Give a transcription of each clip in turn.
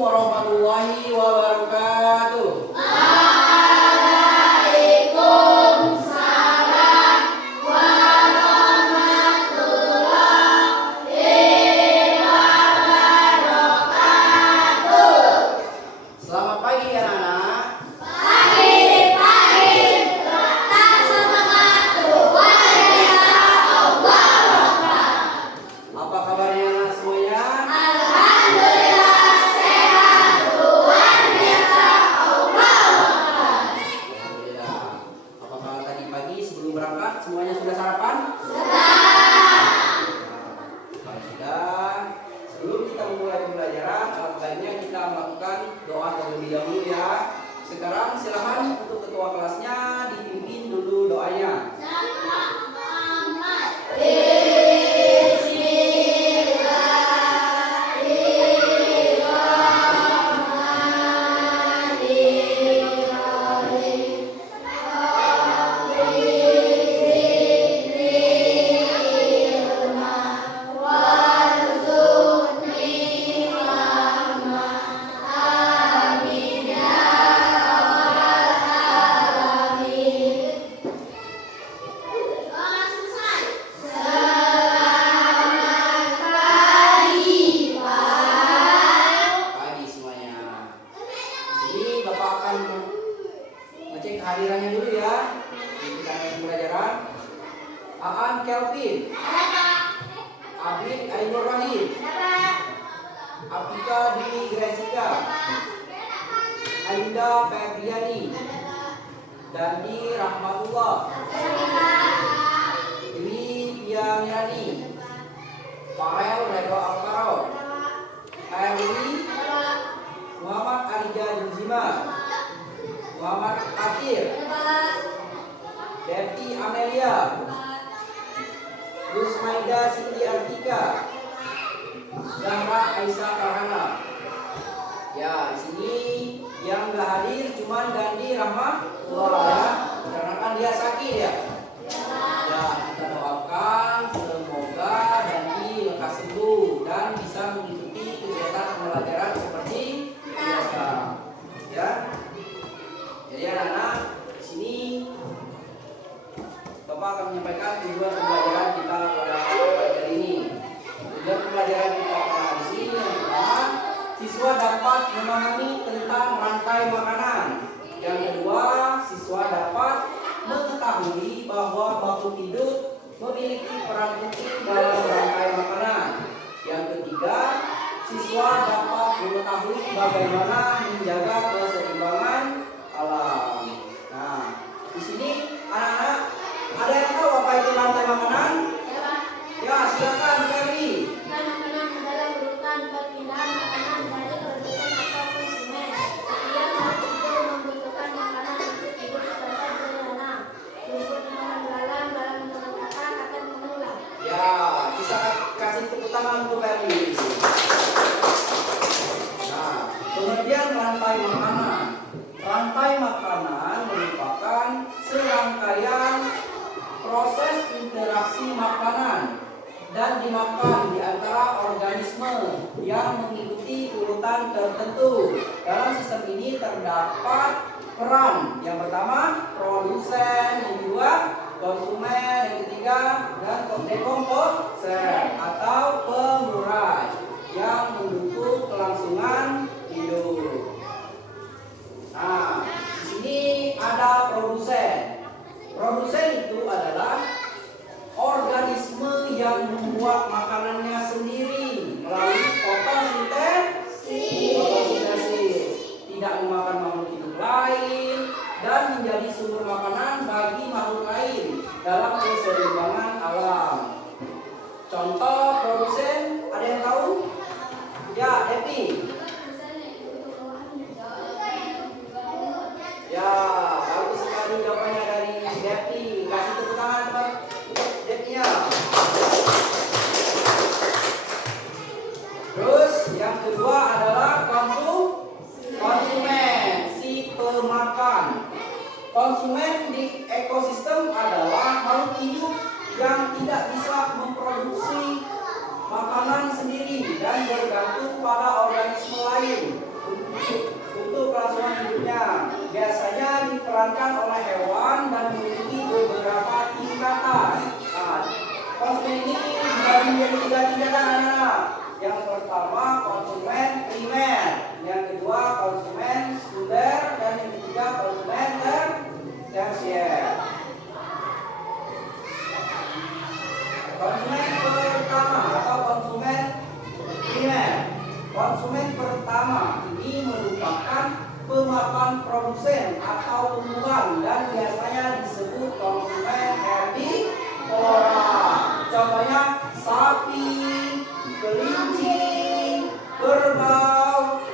warahmatullahi wabarakatuh. Selamat pagi anak-anak. Apa kabarnya anak semuanya? Alhamdulillah. Apakah tadi pagi sebelum berangkat semuanya sudah sarapan? Kalau sudah, sebelum kita memulai pembelajaran, alangkah baiknya kita melakukan doa terlebih dahulu ya. Sekarang silakan untuk ketua kelasnya dipimpin dulu doanya. Pagi semuanya. Di sini Bapak akan ngecek kehadirannya dulu ya. Kita mulai pembelajaran. Aan Kelvin, Abid Ainur Rahim, Apika Dwi Gresika, Ainda Febriani, Dandi Rahmatullah, Dwi Pia Mirani, Farel Redo Alvaro, Erwin, Muhammad Arija Junzima, Muhammad Atir, Devi Amelia, Rusmaida Siti Artika, Zahra Aisyah Farhana. Ya, di sini yang nggak hadir cuman Dandi Rahmatullah ya, karena kan dia sakit ya. Ya, kita doakan semoga Dandi lekas sembuh dan bisa mengikuti kegiatan pembelajaran seperti biasa. Ya. Jadi anak-anak, di sini Bapak akan menyampaikan tujuan pembelajaran kita pada pagi hari ini. Tujuan pembelajaran kita pada hari ini yang pertama, siswa dapat memahami tentang rantai makanan. Yang kedua, siswa dapat mengetahui bahwa makhluk hidup memiliki peran penting dalam rantai makanan. Yang ketiga, siswa dapat mengetahui bagaimana menjaga keseimbangan alam. Nah, di sini anak-anak ada yang tahu apa itu rantai makanan? Ya, silakan Ferry. Makanan adalah urutan perpindahan makanan dari produsen atau konsumen. Setiap makhluk hidup membutuhkan makanan untuk hidup secara sederhana. Rumput yang dalam mengenalkan akan mengulang. Ya, bisa kasih tepuk tangan untuk Ferry. Nah, kemudian rantai makanan. Rantai makanan merupakan serangkaian proses interaksi makanan dan dimakan di antara organisme yang mengikuti urutan tertentu. Dalam sistem ini terdapat peran yang pertama produsen, yang kedua konsumen, yang ketiga dan dekomposer atau pengurai yang mendukung kelangsungan hidup. Nah, di sini ada produsen. Produsen itu adalah organisme yang membuat makanannya sendiri melalui fotosintesis, tidak memakan makhluk hidup lain dan menjadi sumber makanan bagi makhluk lain dalam keseimbangan alam. Contoh produsen, ada yang tahu? Ya, Devi. Ya, bagus sekali jawabannya dari Devi. Kasih tepuk tangan teman untuk Devi-nya. Terus yang kedua adalah konsumen, si pemakan. Konsumen di ekosistem adalah makhluk hidup yang tidak bisa memproduksi diperankan oleh hewan dan memiliki beberapa tingkatan. Nah, konsumen ini dibagi menjadi 3 tingkatan anak-anak. Yang pertama konsumen primer, yang kedua konsumen sekunder, dan yang ketiga konsumen tersier. Konsumen pertama atau konsumen primer. Konsumen pertama ini merupakan pemakan produsen atau tumbuhan dan biasanya disebut konsumen herbivora. Contohnya sapi, kelinci, kerbau,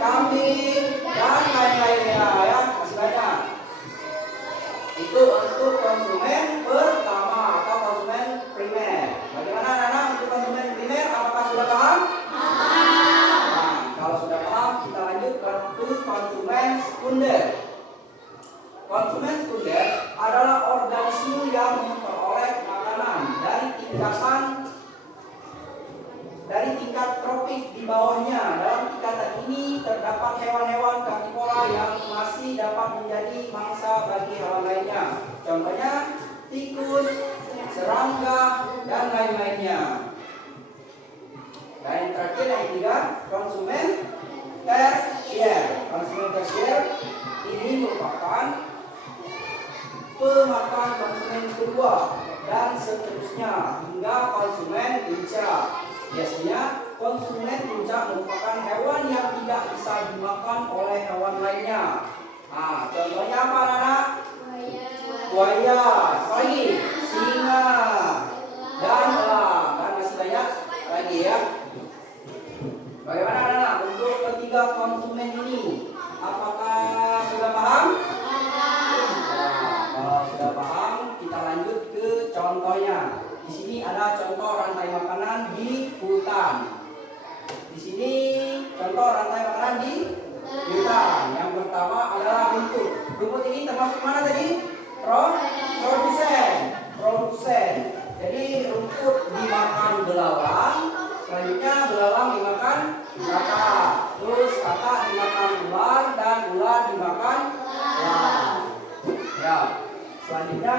kambing, dan lain-lainnya ya, masih banyak. Itu untuk konsumen pertama atau konsumen primer. Bagaimana anak-anak untuk konsumen primer? Apakah sudah paham? Nah, kalau sudah paham, kita lanjut ke konsumen sekunder. Konsumen sekunder adalah organisme yang memperoleh makanan dari tingkat tropik di bawahnya. Dalam tingkatan ini terdapat hewan-hewan karnivora yang masih dapat menjadi mangsa bagi hewan lainnya. Contohnya tikus, serangga, dan lain-lainnya. Dan yang terakhir yang ketiga, konsumen tersier. Konsumen tersier ini merupakan pemakan konsumen kedua dan seterusnya hingga konsumen puncak. Biasanya konsumen puncak merupakan hewan yang tidak bisa dimakan oleh hewan lainnya. Nah, contohnya apa anak-anak? Buaya, lagi singa, dan elang, dan masih banyak lagi ya. Bagaimana anak-anak untuk ketiga konsumen ini? Apakah sudah paham? Kalau sudah paham, kita lanjut ke contohnya. Di sini ada contoh rantai makanan di hutan. Di sini contoh rantai makanan di hutan. Yang pertama adalah rumput. Rumput ini termasuk mana tadi? Produsen. Jadi rumput dimakan belalang, selanjutnya belalang dimakan katak, terus katak dimakan ular, dan ular dimakan elang. Ya. Selanjutnya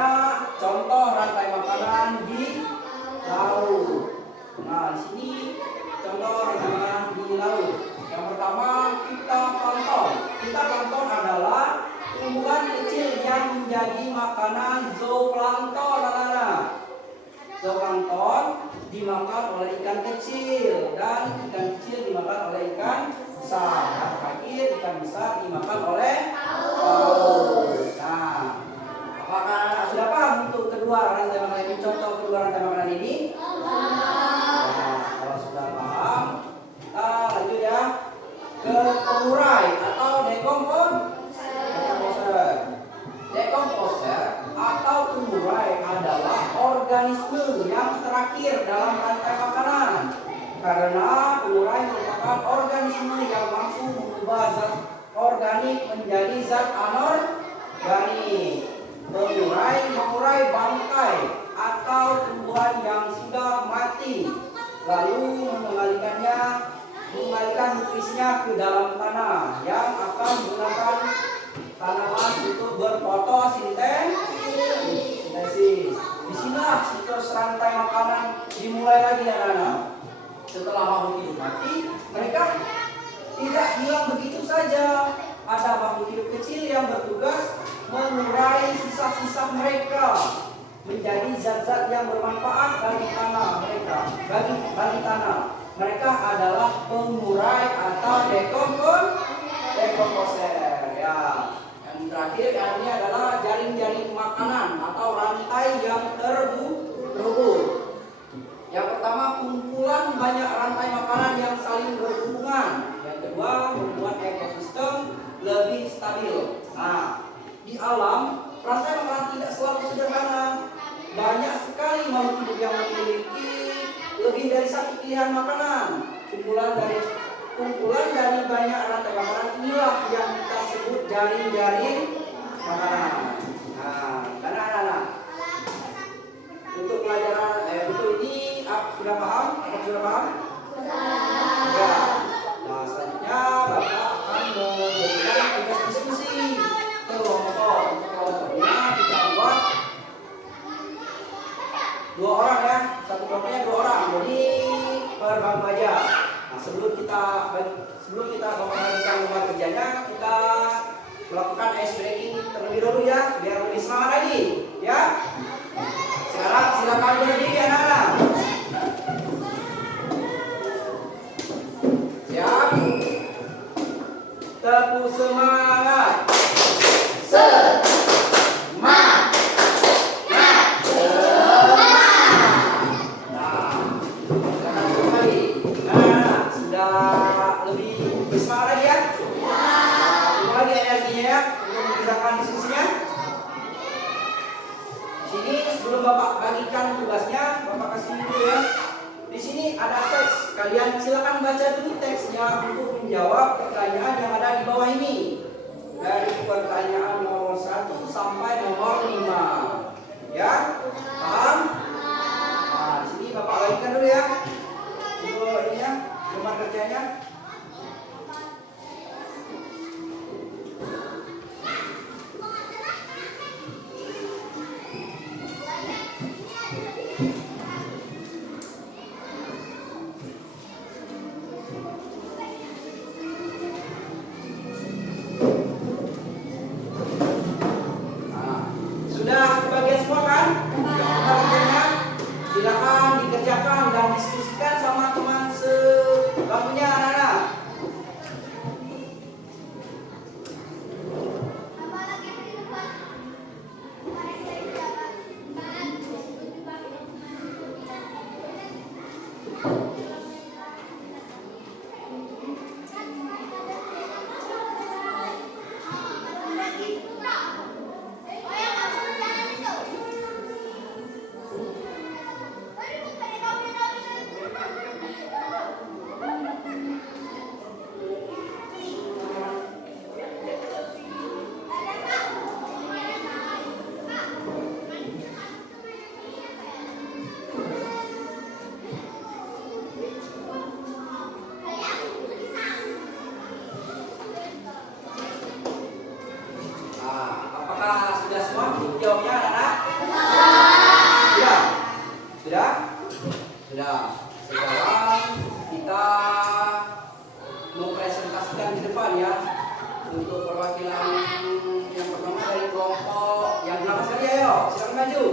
contoh rantai makanan di laut. Nah, di sini contoh rantai makanan di laut. Yang pertama fitoplankton. Fitoplankton adalah tumbuhan kecil yang menjadi makanan zooplankton anak-anak. Zooplankton dimakan oleh ikan kecil dan ikan kecil dimakan oleh ikan besar. Dan terakhir ikan besar dimakan oleh paus. Nah, apakah anak sudah paham untuk kedua rantai makanan ini? Contoh kedua rantai makanan ini? Nah, kalau sudah paham, kita lanjut ya ke pengurai atau decomposer. Decomposer atau pengurai adalah organisme yang terakhir dalam rantai makanan. Karena pengurai merupakan organisme yang mampu mengubah zat organik menjadi zat anorganik. Mengurai bangkai atau tumbuhan yang sudah mati, lalu mengembalikan nutrisinya ke dalam tanah yang akan menggunakan tanaman untuk berfotosintesis. Disinilah siklus rantai makanan dimulai lagi anak-anak. Setelah makhluk hidup mati, mereka tidak hilang begitu saja. Ada makhluk hidup kecil yang bertugas mengurai sisa-sisa mereka menjadi zat-zat yang bermanfaat bagi tanah mereka, bagi tanah. Mereka adalah pengurai atau decomposer. Ya. Yang terakhir ini adalah jaring-jaring makanan atau rantai yang terhubung. Yang pertama, kumpulan banyak rantai makanan yang saling berhubungan. Yang kedua, membuat ekosistem lebih stabil. Nah, di alam, rantai makanan tidak selalu sederhana. Banyak sekali makhluk hidup yang memiliki lebih dari satu pilihan makanan. Kumpulan dari banyak rantai makanan inilah yang kita sebut jaring-jaring makanan. Nah, anak-anak, untuk pelajaran untuk ini sudah paham? Apakah sudah paham? Ya. Nah, selanjutnya Bapak akan memberikan tugas diskusi ke kelompok sebelum kita membagikan lembar kerjanya, kita melakukan ice breaking terlebih dahulu ya, biar lebih semangat lagi, ya. Sekarang silakan berdiri anak-anak. Siap. Tepuk semangat. Semangat. Semangat lagi ya. Tunggu lagi energinya ya untuk mengerjakan diskusinya. Di sini sebelum Bapak bagikan tugasnya, Bapak kasih dulu ya. Di sini ada teks. Kalian silakan baca dulu teksnya untuk menjawab pertanyaan yang ada di bawah ini. Dari pertanyaan nomor 1 sampai nomor 5. Ya? Paham? Nah, di sini Bapak bagikan dulu ya. Dulu ini ya, lembar kerjanya. Sudah kebagian semua kan? Kerjanya silakan dikerjakan dan diskusikan sama teman sebangkunya anak-anak. Sudah semua jawabnya anak-anak? Sudah? Sudah? Sudah. Sekarang kita mempresentasikan di depan ya untuk perwakilan yang pertama dari kelompok yang belakang sekali. Ayo, silakan maju.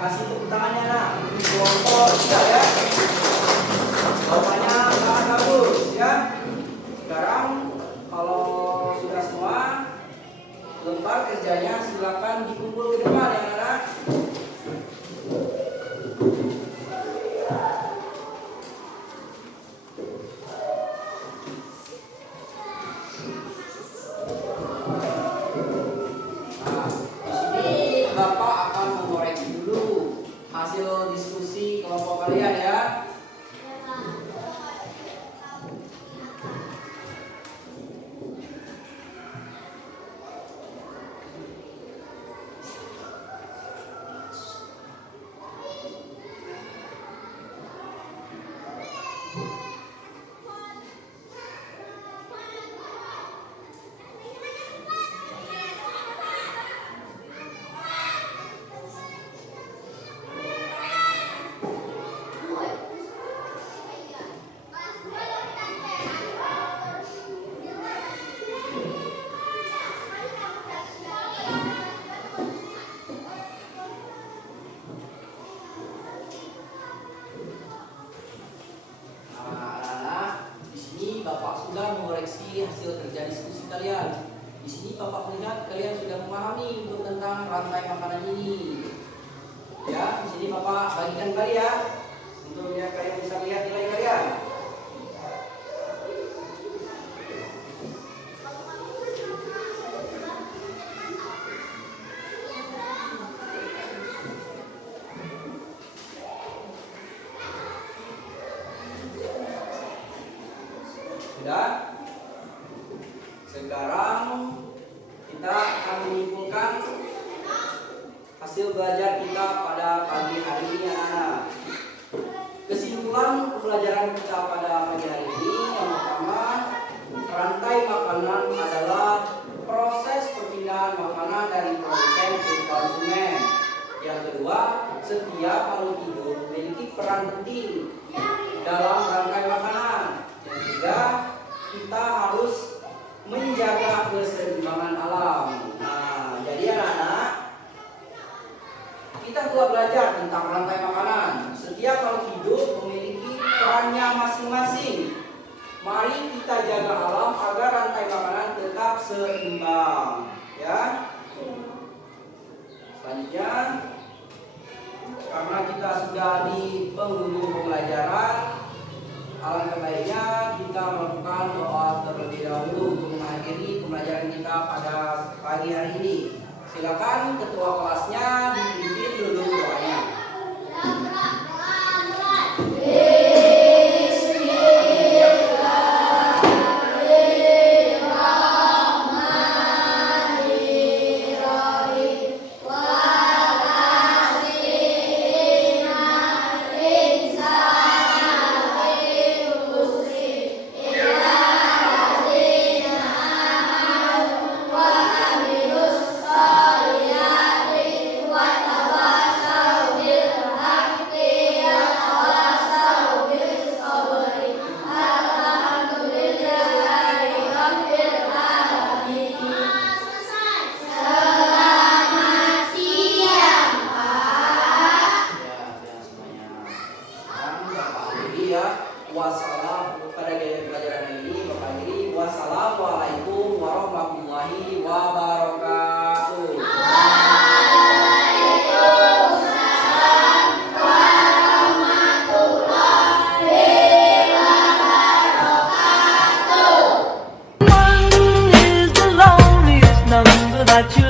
Kasih tepuk tangannya nak. Kelompok sudah ya. Jawabannya sangat bagus ya. Sekarang kalau sudah semua, lembar kerjanya silakan dikumpul ke depan ya anak. Nah, di sini Bapak akan mengoreksi hasil diskusi kelompok kalian ya. Mengoreksi hasil kerja diskusi kalian. Di sini Bapak melihat kalian sudah memahami untuk tentang rantai makanan ini. Ya, di sini Bapak bagikan kalian untuk ya kalian bisa lihat nilai kalian. Sudah? Sekarang kita akan menyimpulkan hasil belajar kita pada pagi hari ini anak-anak. Kesimpulan pembelajaran kita pada pagi hari ini yang pertama, rantai makanan adalah proses perpindahan makanan dari produsen ke konsumen. Yang kedua, setiap makhluk hidup memiliki peran penting dalam rantai makanan. Yang ketiga, kita harus menjaga keseimbangan alam. Nah, jadi anak-anak, kita telah belajar tentang rantai makanan. Setiap makhluk hidup memiliki perannya masing-masing. Mari kita jaga alam agar rantai makanan tetap seimbang. Ya. Selanjutnya, karena kita sudah di penghujung pembelajaran, alangkah baiknya kita melakukan doa terlebih dahulu untuk mengakhiri pembelajaran kita pada pagi hari ini. Silakan ketua kelasnya dipimpin dulu doanya. Wassalamualaikum warahmatullahi wabarakatuh. One is the loneliest number that you